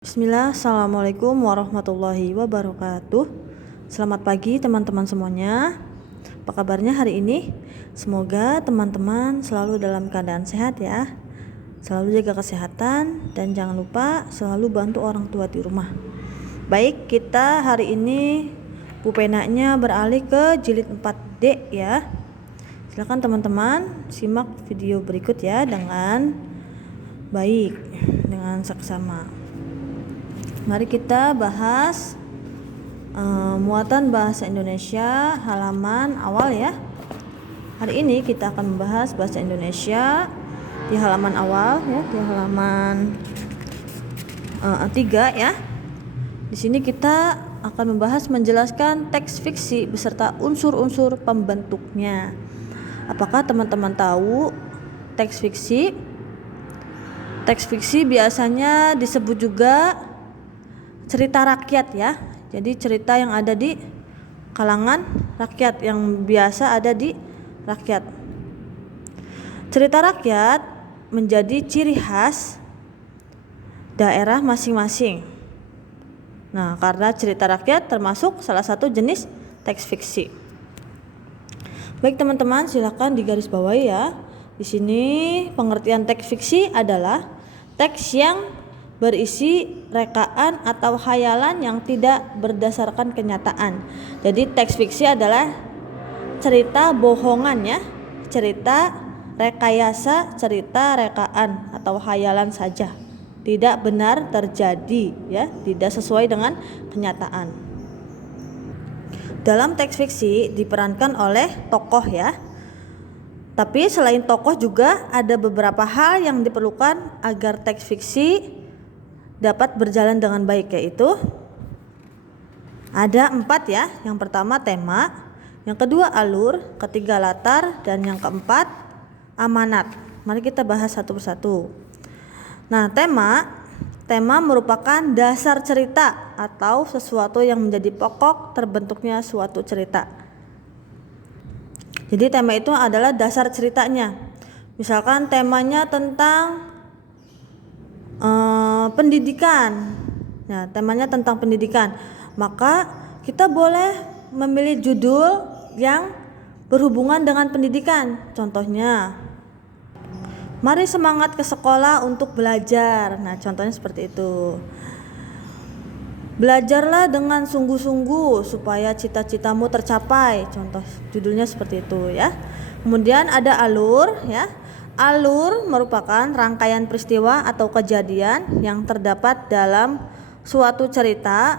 Bismillah, Assalamualaikum warahmatullahi wabarakatuh. Selamat pagi teman-teman semuanya. Apa kabarnya hari ini? Semoga teman-teman selalu dalam keadaan sehat ya. Selalu jaga kesehatan dan jangan lupa selalu bantu orang tua di rumah. Baik, kita hari ini pupenanya beralih ke jilid 4D ya. Silakan teman-teman simak video berikut ya dengan baik, dengan seksama. Mari kita bahas muatan bahasa Indonesia halaman awal ya. Hari ini kita akan membahas bahasa Indonesia di halaman awal ya, di halaman 3 ya. Di sini kita akan membahas menjelaskan teks fiksi beserta unsur-unsur pembentuknya. Apakah teman-teman tahu teks fiksi? Teks fiksi biasanya disebut juga cerita rakyat ya. Jadi cerita yang ada di kalangan rakyat, yang biasa ada di rakyat. Cerita rakyat menjadi ciri khas daerah masing-masing. Nah, karena cerita rakyat termasuk salah satu jenis teks fiksi. Baik teman-teman, silakan digarisbawahi ya. Di sini pengertian teks fiksi adalah teks yang berisi rekaan atau khayalan yang tidak berdasarkan kenyataan. Jadi teks fiksi adalah cerita bohongan ya, cerita rekayasa, cerita rekaan atau khayalan saja, tidak benar terjadi ya, tidak sesuai dengan kenyataan. Dalam teks fiksi diperankan oleh tokoh ya. Tapi selain tokoh juga ada beberapa hal yang diperlukan agar teks fiksi dapat berjalan dengan baik, yaitu ada 4 ya. Yang pertama tema, yang kedua alur, ketiga latar, dan yang keempat amanat. Mari kita bahas satu persatu. Nah, tema merupakan dasar cerita atau sesuatu yang menjadi pokok terbentuknya suatu cerita. Jadi tema itu adalah dasar ceritanya. Misalkan temanya tentang pendidikan. Nah, temanya tentang pendidikan, maka kita boleh memilih judul yang berhubungan dengan pendidikan. Contohnya, mari semangat ke sekolah untuk belajar. Nah, contohnya seperti itu. Belajarlah dengan sungguh-sungguh supaya cita-citamu tercapai. Contoh judulnya seperti itu ya. Kemudian ada alur ya. Alur merupakan rangkaian peristiwa atau kejadian yang terdapat dalam suatu cerita.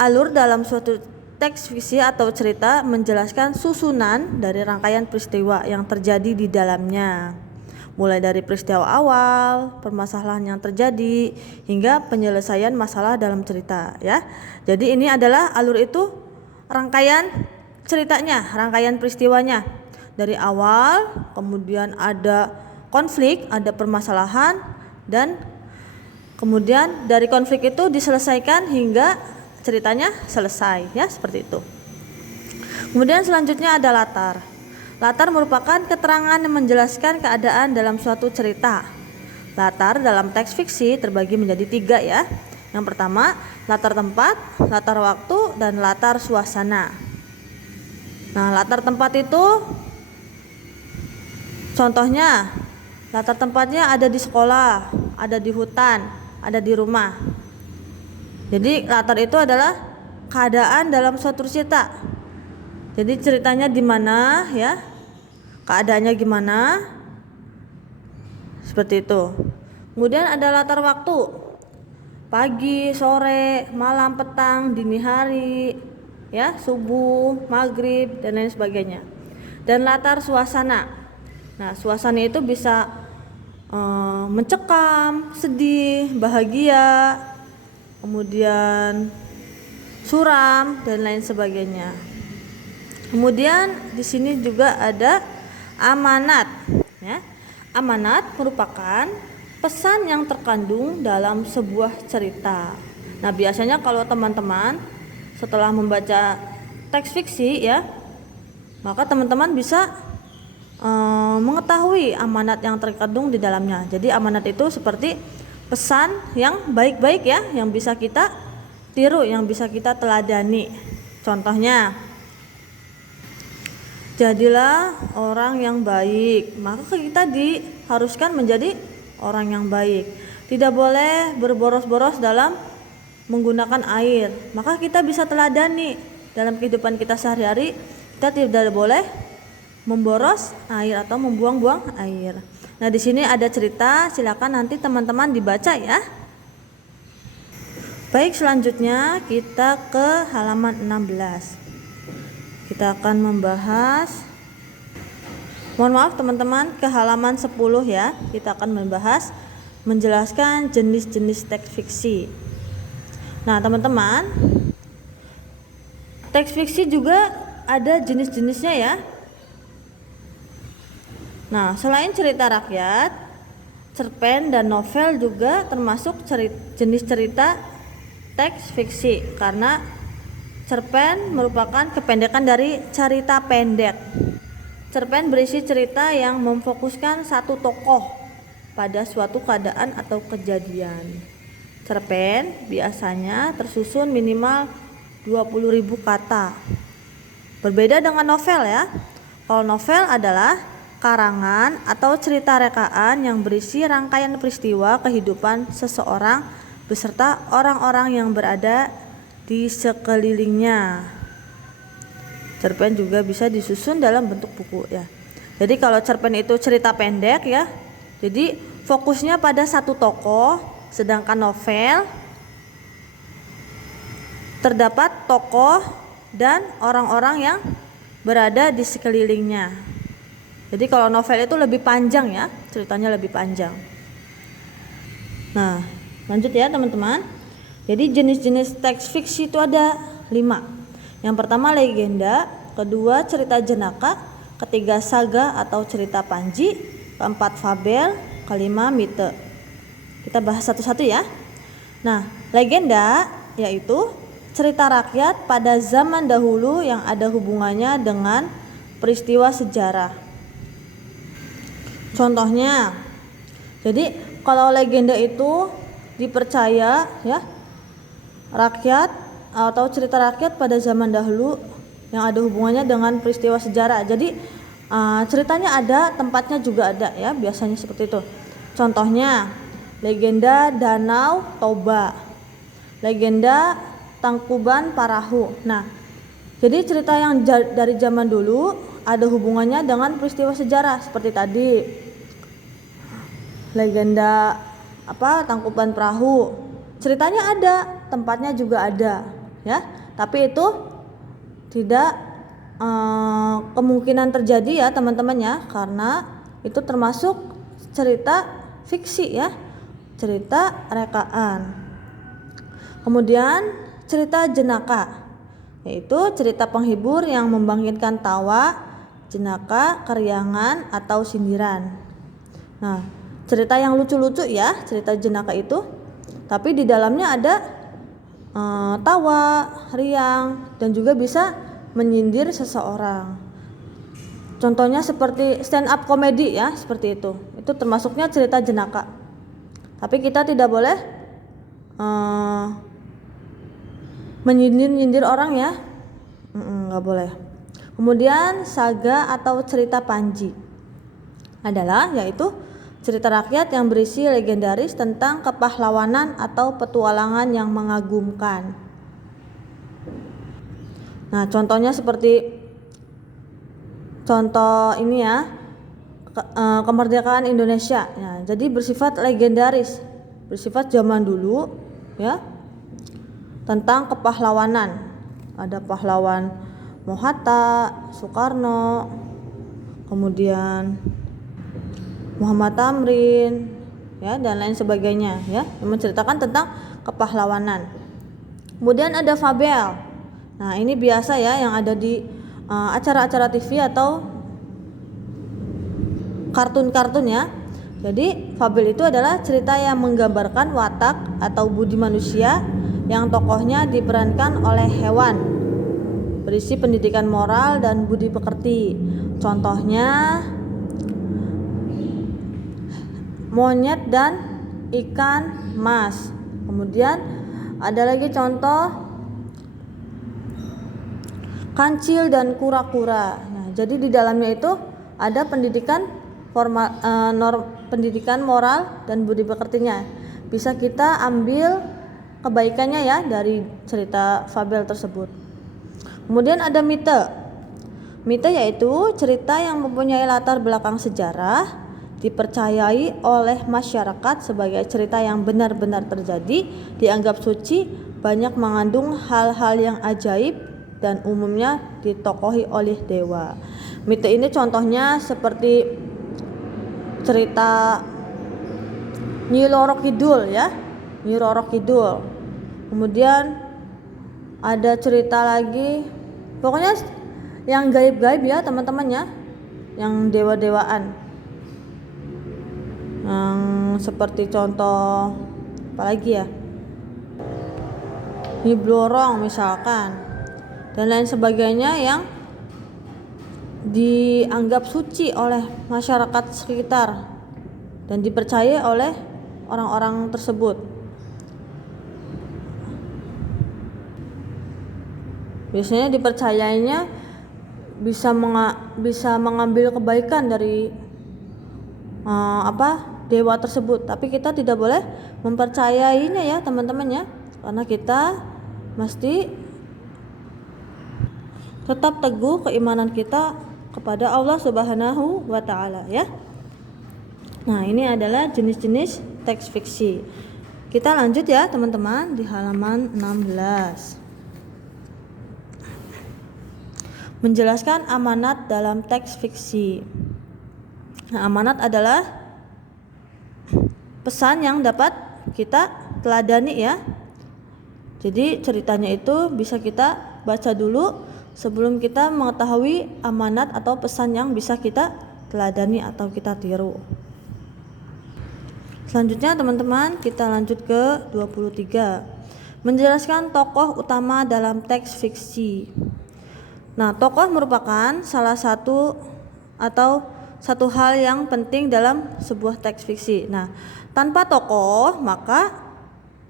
Alur dalam suatu teks fiksi atau cerita menjelaskan susunan dari rangkaian peristiwa yang terjadi di dalamnya, mulai dari peristiwa awal, permasalahan yang terjadi, hingga penyelesaian masalah dalam cerita ya. Jadi ini adalah alur, itu rangkaian ceritanya, rangkaian peristiwanya. Dari awal, kemudian ada konflik, ada permasalahan, dan kemudian dari konflik itu diselesaikan hingga ceritanya selesai ya, seperti itu. Kemudian selanjutnya ada latar. Latar merupakan keterangan yang menjelaskan keadaan dalam suatu cerita. Latar dalam teks fiksi terbagi menjadi 3 ya. Yang pertama, latar tempat, latar waktu, dan latar suasana. Nah, latar tempat itu contohnya, latar tempatnya ada di sekolah, ada di hutan, ada di rumah. Jadi latar itu adalah keadaan dalam suatu cerita. Jadi ceritanya di mana ya, keadaannya gimana, seperti itu. Kemudian ada latar waktu, pagi, sore, malam, petang, dini hari, ya, subuh, maghrib, dan lain sebagainya. Dan latar suasana. Nah, suasana itu bisa mencekam, sedih, bahagia, kemudian suram, dan lain sebagainya. Kemudian di sini juga ada amanat ya. Amanat merupakan pesan yang terkandung dalam sebuah cerita. Nah, biasanya kalau teman-teman setelah membaca teks fiksi ya, maka teman-teman bisa mengetahui amanat yang terkandung di dalamnya. Jadi amanat itu seperti pesan yang baik-baik ya, yang bisa kita tiru, yang bisa kita teladani. Contohnya, jadilah orang yang baik. Maka kita diharuskan menjadi orang yang baik. Tidak boleh berboros-boros dalam menggunakan air. Maka kita bisa teladani dalam kehidupan kita sehari-hari. Kita tidak boleh memboros air atau membuang-buang air. Nah, di sini ada cerita, silakan nanti teman-teman dibaca ya. Baik, selanjutnya kita ke halaman 16. Kita akan membahas, mohon maaf teman-teman, ke halaman 10 ya. Kita akan membahas menjelaskan jenis-jenis teks fiksi. Nah, teman-teman, teks fiksi juga ada jenis-jenisnya ya. Nah, selain cerita rakyat, cerpen dan novel juga termasuk jenis cerita teks fiksi, karena cerpen merupakan kependekan dari cerita pendek. Cerpen berisi cerita yang memfokuskan satu tokoh pada suatu keadaan atau kejadian. Cerpen biasanya tersusun minimal 20.000 kata. Berbeda dengan novel ya. Kalau novel adalah karangan atau cerita rekaan yang berisi rangkaian peristiwa kehidupan seseorang beserta orang-orang yang berada di sekelilingnya. Cerpen juga bisa disusun dalam bentuk buku ya. Jadi kalau cerpen itu cerita pendek ya, jadi fokusnya pada satu tokoh, sedangkan novel terdapat tokoh dan orang-orang yang berada di sekelilingnya. Jadi kalau novel itu lebih panjang ya, ceritanya lebih panjang. Nah, lanjut ya teman-teman. Jadi jenis-jenis teks fiksi itu ada 5. Yang pertama legenda, kedua cerita jenaka, ketiga saga atau cerita panji, keempat fabel, kelima mite. Kita bahas satu-satu ya. Nah, legenda yaitu cerita rakyat pada zaman dahulu yang ada hubungannya dengan peristiwa sejarah. Contohnya, jadi kalau legenda itu dipercaya ya, rakyat atau cerita rakyat pada zaman dahulu yang ada hubungannya dengan peristiwa sejarah. Jadi ceritanya ada, tempatnya juga ada ya, biasanya seperti itu. Contohnya, legenda Danau Toba, legenda Tangkuban Parahu. Nah, jadi cerita yang dari zaman dulu ada hubungannya dengan peristiwa sejarah seperti tadi. Legenda Tangkuban Perahu, ceritanya ada, tempatnya juga ada ya, tapi itu tidak kemungkinan terjadi ya teman-teman ya, karena itu termasuk cerita fiksi ya, cerita rekaan. Kemudian cerita jenaka, yaitu cerita penghibur yang membangkitkan tawa, jenaka, keriangan atau sindiran. Nah, cerita yang lucu-lucu ya, cerita jenaka itu, tapi di dalamnya ada tawa, riang, dan juga bisa menyindir seseorang. Contohnya seperti stand up comedy ya, seperti itu. Itu termasuknya cerita jenaka. Tapi kita tidak boleh menyindir orang ya, nggak boleh. Kemudian saga atau cerita panji adalah yaitu cerita rakyat yang berisi legendaris tentang kepahlawanan atau petualangan yang mengagumkan. Nah, contohnya seperti contoh ini ya, kemerdekaan Indonesia. Nah, jadi bersifat legendaris, bersifat zaman dulu ya, tentang kepahlawanan. Ada pahlawan Mohatta, Soekarno, kemudian Muhammad Tamrin ya, dan lain sebagainya ya, yang menceritakan tentang kepahlawanan. Kemudian ada fabel. Nah, ini biasa ya yang ada di acara-acara TV atau kartun-kartun ya. Jadi fabel itu adalah cerita yang menggambarkan watak atau budi manusia yang tokohnya diperankan oleh hewan, berisi pendidikan moral dan budi pekerti. Contohnya monyet dan ikan mas. Kemudian ada lagi contoh kancil dan kura-kura. Nah, jadi di dalamnya itu ada pendidikan formal, pendidikan moral dan budi pekertinya. Bisa kita ambil kebaikannya ya dari cerita fabel tersebut. Kemudian ada mite. Mite yaitu cerita yang mempunyai latar belakang sejarah, dipercayai oleh masyarakat sebagai cerita yang benar-benar terjadi, dianggap suci, banyak mengandung hal-hal yang ajaib dan umumnya ditokohi oleh dewa. Mite ini contohnya seperti cerita Nyi Roro Kidul ya, Nyi Roro Kidul. Kemudian ada cerita lagi, pokoknya yang gaib-gaib ya teman-teman ya, yang dewa-dewaan. Yang seperti contoh apalagi ya, Nyi Blorong misalkan, dan lain sebagainya yang dianggap suci oleh masyarakat sekitar dan dipercaya oleh orang-orang tersebut. Biasanya dipercayainya bisa mengambil kebaikan dari dewa tersebut, tapi kita tidak boleh mempercayainya ya teman-teman ya, karena kita mesti tetap teguh keimanan kita kepada Allah Subhanahu wa taala ya. Nah, ini adalah jenis-jenis teks fiksi. Kita lanjut ya teman-teman di halaman 16. Menjelaskan amanat dalam teks fiksi. Nah, amanat adalah pesan yang dapat kita teladani ya. Jadi ceritanya itu bisa kita baca dulu sebelum kita mengetahui amanat atau pesan yang bisa kita teladani atau kita tiru. Selanjutnya teman-teman, kita lanjut ke 23. Menjelaskan tokoh utama dalam teks fiksi. Nah, tokoh merupakan salah satu atau satu hal yang penting dalam sebuah teks fiksi. Nah, tanpa tokoh maka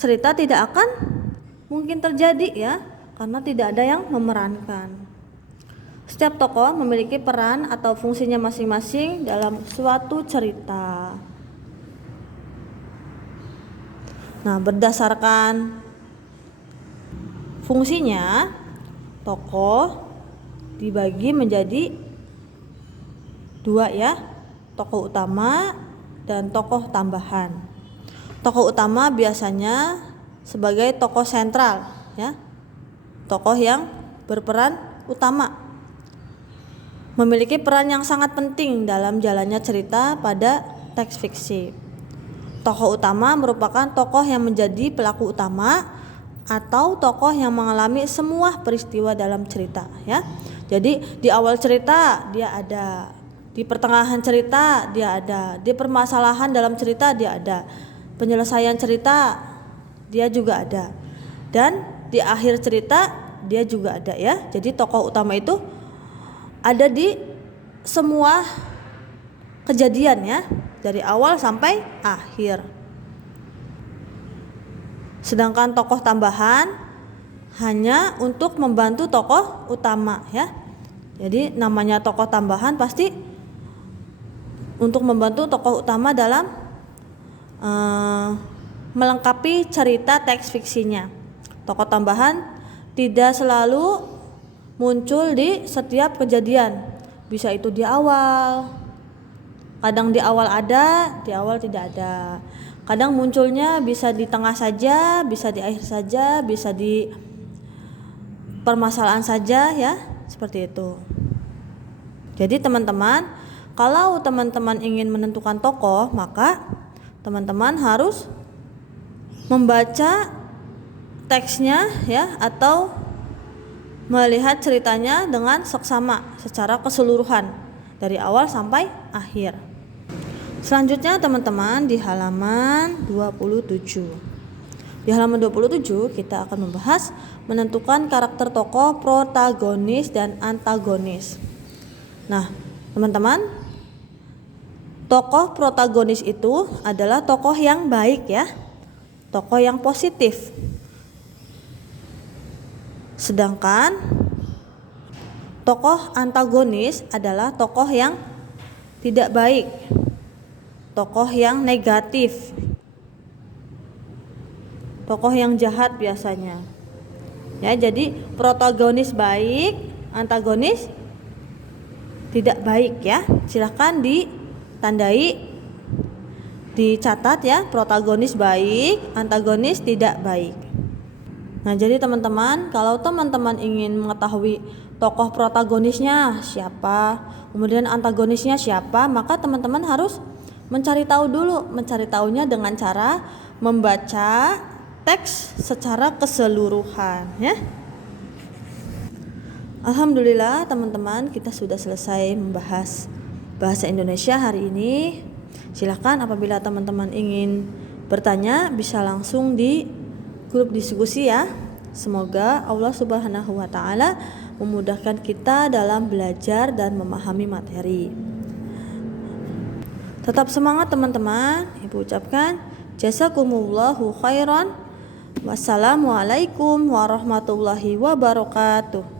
cerita tidak akan mungkin terjadi ya, karena tidak ada yang memerankan. Setiap tokoh memiliki peran atau fungsinya masing-masing dalam suatu cerita. Nah, berdasarkan fungsinya, tokoh dibagi menjadi dua ya, tokoh utama dan tokoh tambahan. Tokoh utama biasanya sebagai tokoh sentral ya, tokoh yang berperan utama, memiliki peran yang sangat penting dalam jalannya cerita pada teks fiksi. Tokoh utama merupakan tokoh yang menjadi pelaku utama atau tokoh yang mengalami semua peristiwa dalam cerita ya. Jadi di awal cerita dia ada, di pertengahan cerita dia ada, di permasalahan dalam cerita dia ada, penyelesaian cerita dia juga ada, dan di akhir cerita dia juga ada ya. Jadi tokoh utama itu ada di semua kejadian ya, dari awal sampai akhir. Sedangkan tokoh tambahan hanya untuk membantu tokoh utama ya. Jadi namanya tokoh tambahan pasti untuk membantu tokoh utama dalam melengkapi cerita teks fiksinya. Tokoh tambahan tidak selalu muncul di setiap kejadian. Bisa itu di awal, kadang di awal ada, di awal tidak ada. Kadang munculnya bisa di tengah saja, bisa di akhir saja, bisa di permasalahan saja ya, seperti itu. Jadi teman-teman, kalau teman-teman ingin menentukan tokoh, maka teman-teman harus membaca teksnya ya, atau melihat ceritanya dengan seksama secara keseluruhan dari awal sampai akhir. Selanjutnya teman-teman di halaman 27. Di halaman 27 kita akan membahas menentukan karakter tokoh protagonis dan antagonis. Nah, teman-teman, Tokoh protagonis itu adalah tokoh yang baik ya, tokoh yang positif. Sedangkan tokoh antagonis adalah tokoh yang tidak baik, tokoh yang negatif, tokoh yang jahat biasanya. Ya, jadi protagonis baik, antagonis tidak baik ya. Silahkan ditandai, dicatat ya, protagonis baik, antagonis tidak baik. Nah, jadi teman-teman, kalau teman-teman ingin mengetahui tokoh protagonisnya siapa, kemudian antagonisnya siapa, maka teman-teman harus mencari tahu dulu. Mencari tahunya dengan cara membaca teks secara keseluruhan ya. Alhamdulillah teman-teman, kita sudah selesai membahas bahasa Indonesia hari ini. Silahkan apabila teman-teman ingin bertanya bisa langsung di grup diskusi ya. Semoga Allah Subhanahu wa taala memudahkan kita dalam belajar dan memahami materi. Tetap semangat teman-teman. Ibu ucapkan jazakumullahu khairan. Wassalamualaikum warahmatullahi wabarakatuh.